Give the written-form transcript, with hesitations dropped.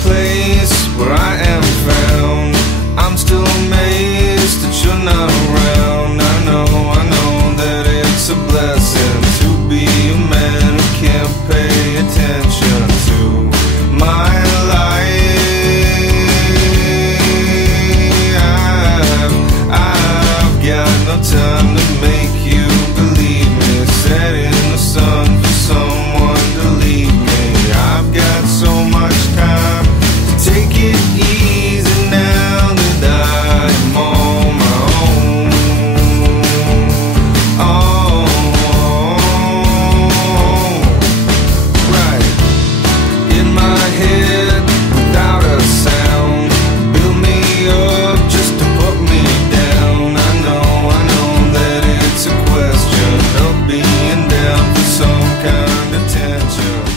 place where I am found. I'm still amazed that you're not around. I know that it's a blessing to be a man who can't pay attention to my life. I've got no time to make you believe me. Set in the sun for someone to leave me. I've got so much time to take it easy now that I'm on my own. Oh, right. In my head without a sound, build me up just to put me down. I know that it's a question of being down for some kind of tension.